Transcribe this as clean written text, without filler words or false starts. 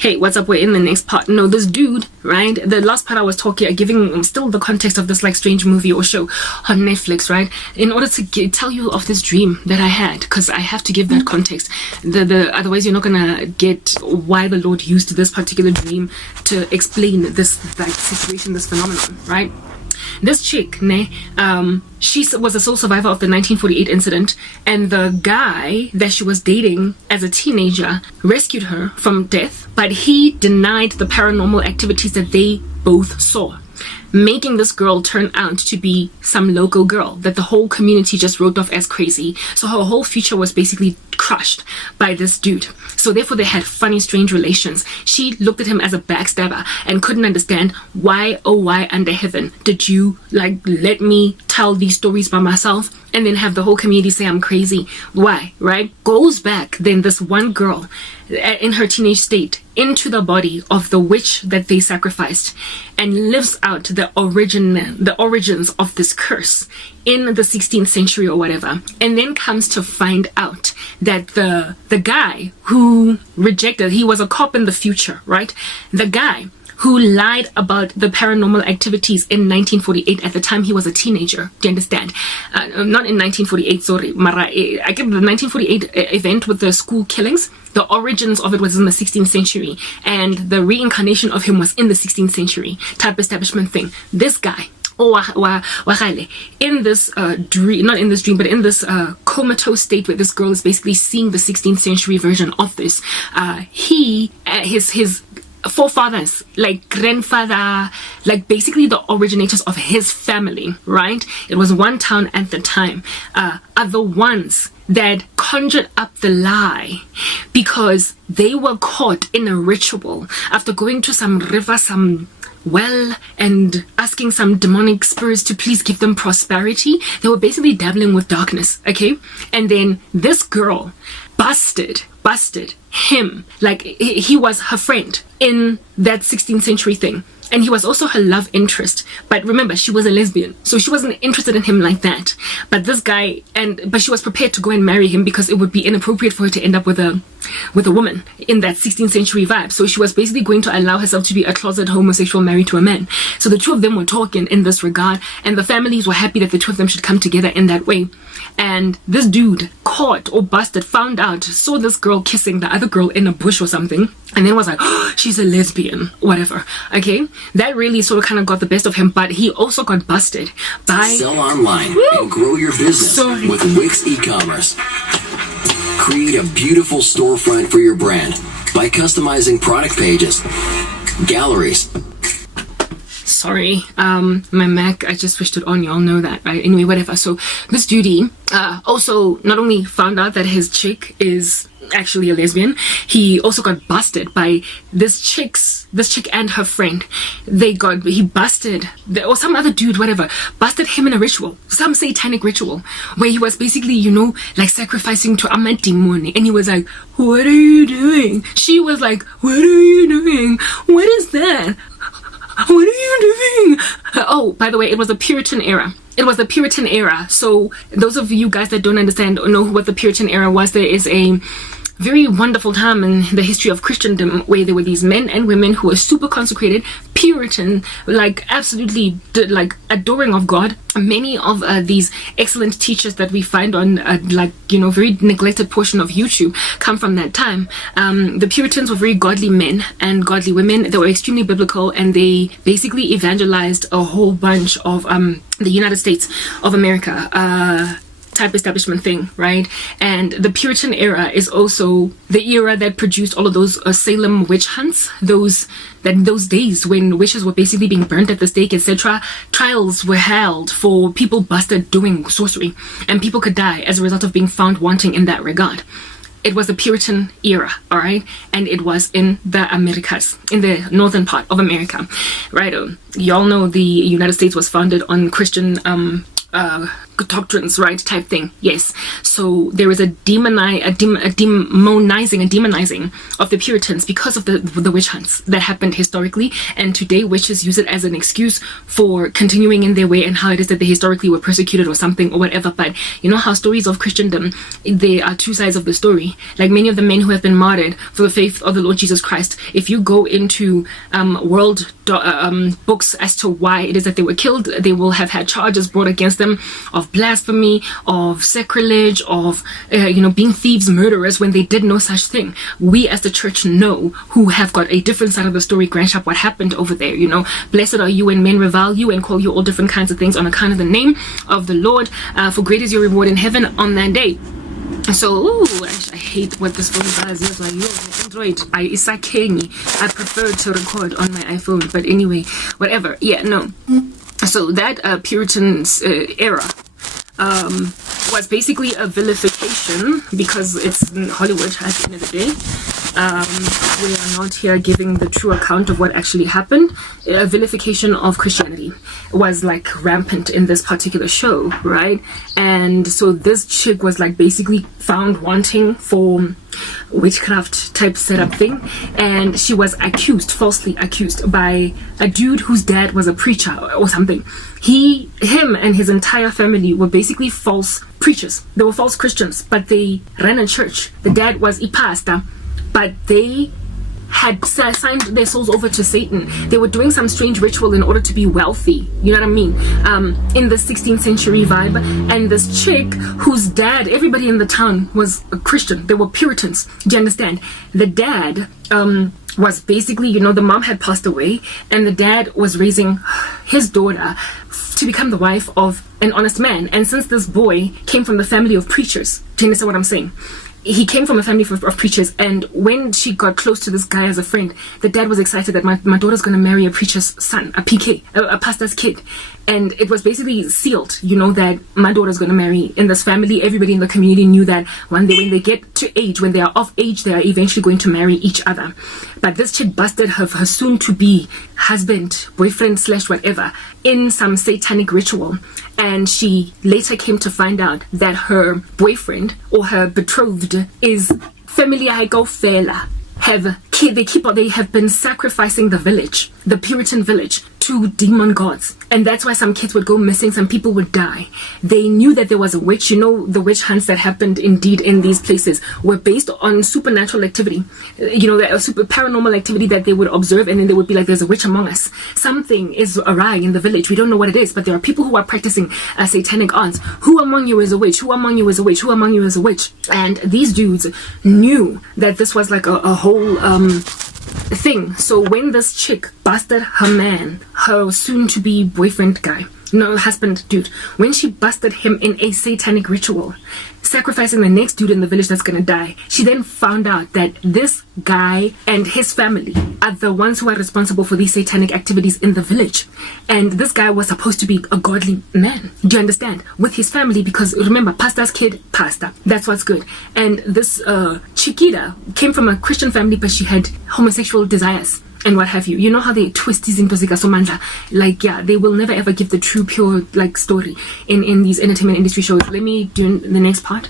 Hey, what's up? We're in the next part. No, this dude, right? The last part I was talking, giving still the context of this like strange movie or show on Netflix, right? In order to tell you of this dream that I had, because I have to give that context. Otherwise you're not gonna get why the Lord used this particular dream to explain this like situation, this phenomenon, right? This chick, she was a sole survivor of the 1948 incident, and the guy that she was dating as a teenager rescued her from death, but he denied the paranormal activities that they both saw, making this girl turn out to be some local girl that the whole community just wrote off as crazy. So her whole future was basically crushed by this dude. So therefore they had funny, strange relations. She looked at him as a backstabber and couldn't understand why, oh why under heaven did you like let me tell these stories by myself and then have the whole community say I'm crazy? Why, right? Goes back then, this one girl in her teenage state, into the body of the witch that they sacrificed, and lives out the origins of this curse in the 16th century or whatever, and then comes to find out that the guy who rejected, he was a cop in the future, right? The guy who lied about the paranormal activities in 1948, at the time he was a teenager. Do you understand? Not in 1948, sorry. I get the 1948 event with the school killings. The origins of it was in the 16th century, and the reincarnation of him was in the 16th century type establishment thing. This guy, in this dream, not in this dream, but in this comatose state where this girl is basically seeing the 16th century version of this, his forefathers, like grandfather, like basically the originators of his family, right? It was one town at the time, are the ones that conjured up the lie, because they were caught in a ritual after going to some river, some well, and asking some demonic spirits to please give them prosperity. They were basically dabbling with darkness, okay? And then this girl busted him, like he was her friend in that 16th century thing, and he was also her love interest. But remember, she was a lesbian, so she wasn't interested in him like that. But this guy, but she was prepared to go and marry him because it would be inappropriate for her to end up with a woman in that 16th century vibe. So she was basically going to allow herself to be a closet homosexual married to a man. So the two of them were talking in this regard, and the families were happy that the two of them should come together in that way. And this dude caught or busted, found out, saw this girl kissing the other girl in a bush or something, and then was like, oh, she's a lesbian, whatever. Okay, that really sort of kind of got the best of him. But he also got busted by sell online and grow your business with Wix e-commerce. Create a beautiful storefront for your brand by customizing product pages, galleries. Sorry, my Mac, I just switched it on, y'all know that, right? Anyway, whatever. So this dude also not only found out that his chick is actually a lesbian, he also got busted by this chick and her friend. He busted, or some other dude, whatever, busted him in a ritual, some satanic ritual, where he was basically, you know, like sacrificing to Amadimoni, and he was like, what are you doing? She was like, what are you doing? What is that? What are you doing? Oh, by the way, it was the Puritan era. It was the Puritan era. So those of you guys that don't understand or know what the Puritan era was, there is a very wonderful time in the history of Christendom where there were these men and women who were super consecrated, Puritan, like absolutely like adoring of God. Many of these excellent teachers that we find on like, you know, very neglected portion of YouTube come from that time. The Puritans were very godly men and godly women. They were extremely biblical, and they basically evangelized a whole bunch of the United States of America type establishment thing, right? And the Puritan era is also the era that produced all of those Salem witch hunts, those days when witches were basically being burnt at the stake, etc. Trials were held for people busted doing sorcery, and people could die as a result of being found wanting in that regard. It was the Puritan era, all right? And it was in the Americas, in the northern part of America, right? Y'all know the United States was founded on Christian doctrines, right, type thing. Yes. So there is a demonizing of the Puritans because of the witch hunts that happened historically, and today witches use it as an excuse for continuing in their way and how it is that they historically were persecuted or something or whatever. But you know how stories of Christendom, there are two sides of the story. Like many of the men who have been martyred for the faith of the Lord Jesus Christ, if you go into world books as to why it is that they were killed, they will have had charges brought against them of blasphemy, of sacrilege, of being thieves, murderers, when they did no such thing. We as the church know, who have got a different side of the story, grant up what happened over there. Blessed are you when men revile you and call you all different kinds of things on account of the name of the Lord, for great is your reward in heaven on that day. So, I hate what this phone does. It's like, Android, I prefer to record on my iPhone. But anyway, whatever. Yeah, no. So that Puritan's era was basically a vilification, because it's in Hollywood at the end of the day. We are not here giving the true account of what actually happened. A vilification of Christianity was like rampant in this particular show, right? And so this chick was like basically found wanting for witchcraft type setup thing, and she was falsely accused by a dude whose dad was a preacher or something. Him and his entire family were basically false preachers. They were false Christians, but they ran a church. The dad was a pastor, but they had signed their souls over to Satan. They were doing some strange ritual in order to be wealthy, you know what I mean, in the 16th century vibe. And this chick whose dad, everybody in the town was a Christian, they were Puritans, do you understand? The dad was basically, the mom had passed away, and the dad was raising his daughter to become the wife of an honest man. And since this boy came from the family of preachers, do you understand what I'm saying? He came from a family of preachers, and when she got close to this guy as a friend, the dad was excited that my daughter's going to marry a preacher's son, a PK, a pastor's kid. And it was basically sealed, that my daughter's going to marry in this family. Everybody in the community knew that when they get to age, when they are of age, they are eventually going to marry each other. But this chick busted her soon-to-be husband, boyfriend / whatever, in some satanic ritual. And she later came to find out that her boyfriend or her betrothed is family fela. They have been sacrificing the village, the Puritan village, to demon gods. And that's why some kids would go missing, some people would die. They knew that there was a witch. The witch hunts that happened indeed in these places were based on supernatural activity, a super paranormal activity that they would observe, and then they would be like, there's a witch among us. Something is awry in the village. We don't know what it is, but there are people who are practicing satanic arts. Who among you is a witch? Who among you is a witch? Who among you is a witch? And these dudes knew that this was like a whole thing. So when this chick busted her man, her soon-to-be boyfriend guy, husband dude, when she busted him in a satanic ritual, sacrificing the next dude in the village that's gonna die, she then found out that this guy and his family are the ones who are responsible for these satanic activities in the village. And this guy was supposed to be a godly man, do you understand, with his family, because remember, pastor's kid, pastor, that's what's good. And this Chiquita came from a Christian family, but she had homosexual desires and what have you. You know how they twist these into somandla, like, yeah, they will never ever give the true pure story in these entertainment industry shows. Let me do the next part.